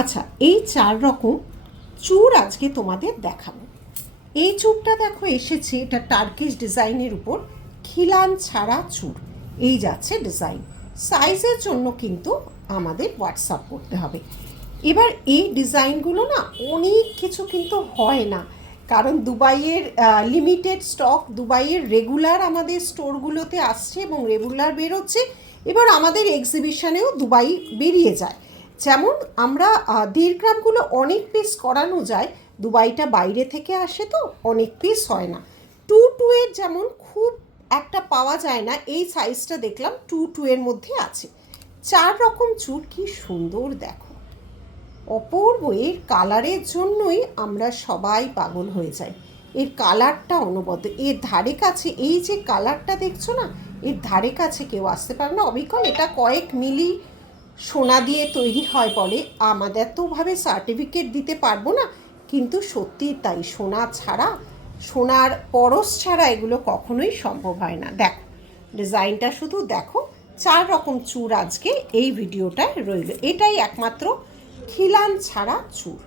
আচ্ছা, এই 4 রকম চূড় আজকে তোমাদের দেখাবো। এই চূড়টা দেখো এসেছে, এটা টার্কিশ ডিজাইনের উপর খিলান ছাড়া চূড়। এই যাচ্ছে ডিজাইন। সাইজের জন্য কিন্তু আমাদের হোয়াটসঅ্যাপ করতে হবে। এবার এই ডিজাইনগুলো না অনেক কিছু কিন্তু হয় না, কারণ দুবাইয়ের লিমিটেড স্টক, দুবাইয়ের রেগুলার আমাদের স্টোরগুলোতে আসছে এবং রেগুলার বেরোচ্ছে। এবার আমাদের এক্সিবিশনেও দুবাই বেরিয়ে যায়। যেমন আমরা 1.5 গ্রামগুলো অনেক পিস করানো যায়, দুবাইটা বাইরে থেকে আসে তো অনেক পিস হয় না। 2 এর যেমন খুব একটা পাওয়া যায় না, এই সাইজটা দেখলাম 2 এর মধ্যে আছে। 4 রকম চুড় কি সুন্দর দেখো, অপূর্ব। এর কালারের জন্যই আমরা সবাই পাগল হয়ে যাই। এর কালারটা অনবদ্য। এর ধারে কাছে এই যে কালারটা দেখছো না, এর ধারে কাছে কেউ আসতে পারে না। অবিকল এটা কয়েক মিলি সোনা দিয়ে তৈরি হয় বলে, আমাদের তোভাবে সার্টিফিকেট দিতে পারবো না, কিন্তু সত্যি তাই। সোনা ছাড়া, সোনার পরশ ছাড়া এগুলো কখনোই সম্ভব হয় না। দেখো ডিজাইনটা শুধু দেখো। 4 রকম চূড় আজকে এই ভিডিওটায় রইল। এটাই একমাত্র খিলান ছাড়া চূড়।